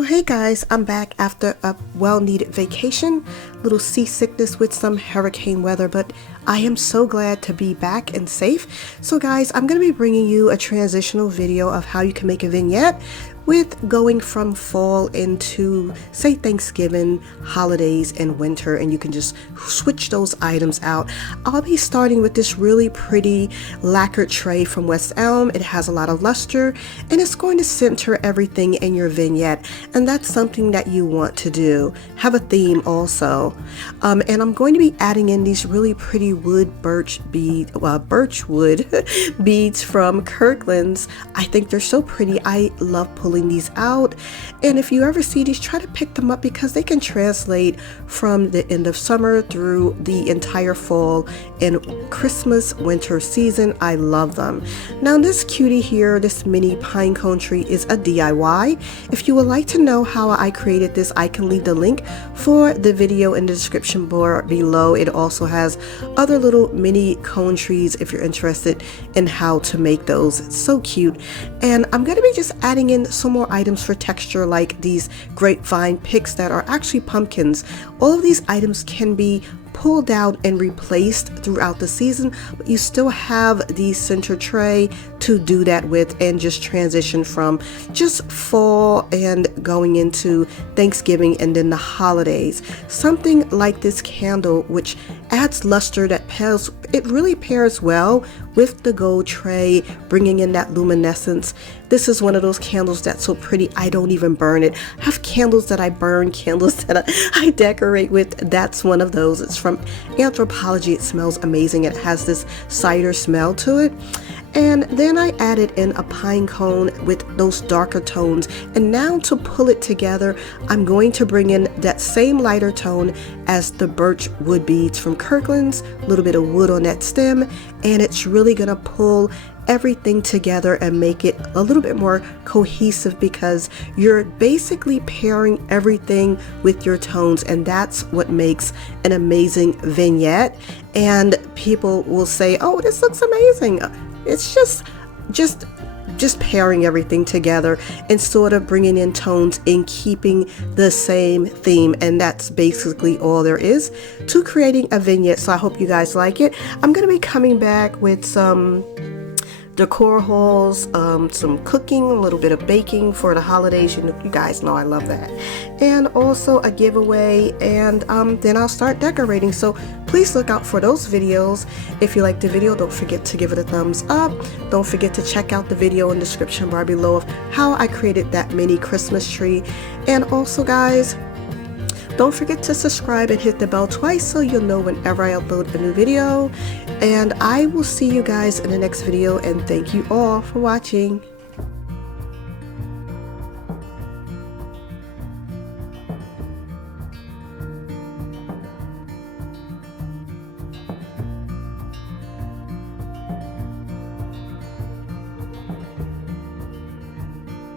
Well, hey guys, I'm back after a well-needed vacation, little seasickness with some hurricane weather, but I am so glad to be back and safe. So guys, I'm going to be bringing you a transitional video of how you can make a vignette with going from fall into, say, Thanksgiving, holidays, and winter, and you can just switch those items out. I'll be starting with this really pretty lacquer tray from West Elm. It has a lot of luster, and it's going to center everything in your vignette, and that's something that you want to do. Have a theme also. And I'm going to be adding in these really pretty birchwood beads from Kirkland's. I think they're so pretty. I love pulling these out, and if you ever see these, try to pick them up because they can translate from the end of summer through the entire fall and Christmas winter season. I love them. Now this cutie here, this mini pine cone tree, is a DIY. If you would like to know how I created this, I can leave the link for the video in the description bar below. It also has other little mini cone trees if you're interested in how to make those. It's so cute. And I'm going to be just adding in some more items for texture, like these grapevine picks that are actually pumpkins. All of these items can be pulled out and replaced throughout the season, but you still have the center tray to do that with and just transition from just fall and going into Thanksgiving and then the holidays. Something like this candle, which adds luster, that really pairs well with the gold tray, bringing in that luminescence. This is one of those candles that's so pretty I don't even burn it. I have candles that I burn, candles that I decorate with. That's one of those. It's from Anthropology. It smells amazing. It has this cider smell to it. And then I added in a pine cone with those darker tones. And now to pull it together, I'm going to bring in that same lighter tone as the birch wood beads from Kirkland's, a little bit of wood on that stem, and it's really gonna pull everything together and make it a little bit more cohesive because you're basically pairing everything with your tones, and that's what makes an amazing vignette. And people will say, oh, this looks amazing. It's just pairing everything together and sort of bringing in tones and keeping the same theme, and that's basically all there is to creating a vignette. So I hope you guys like it. I'm going to be coming back with some decor hauls, some cooking, a little bit of baking for the holidays. You guys know I love that. And also a giveaway, and then I'll start decorating. So please look out for those videos. If you like the video, don't forget to give it a thumbs up. Don't forget to check out the video in the description bar below of how I created that mini Christmas tree. And also guys, don't forget to subscribe and hit the bell twice so you'll know whenever I upload a new video. And I will see you guys in the next video, and thank you all for watching.